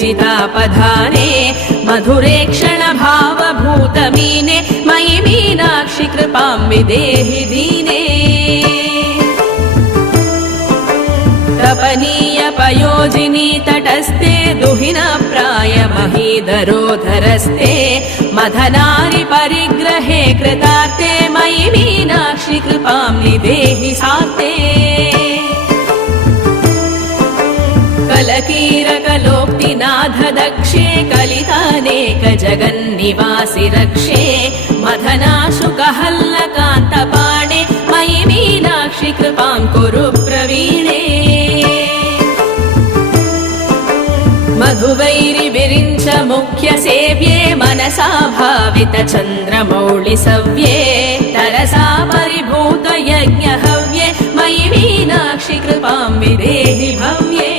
पूजितापधाने मधुरे क्षणभावभूतमीने मयि मीनाक्षि कृपां विदेहि दीने तपनीय पयोजिनी तटस्थे दुहिनप्राय महीधरोधरस्थे मदनारि परिग्रहे कृतार्थे मयि मीनाक्षि कृपां निदेहि सार्थे कलकीरकलोक्तिनाथ दक्षे कलितानेक जगन्निवासि रक्षे मदनाशुकहल्लकान्तपाणे मयि मीनाक्षि कृपां कुरु प्रवीणे मधुवैरिविरिञ्च मुख्य सेव्ये मनसा भावित चन्द्रमौळि सव्ये तरसा परिभूत यज्ञ हव्ये मयि मीनाक्षि कृपां विदेहि भव्ये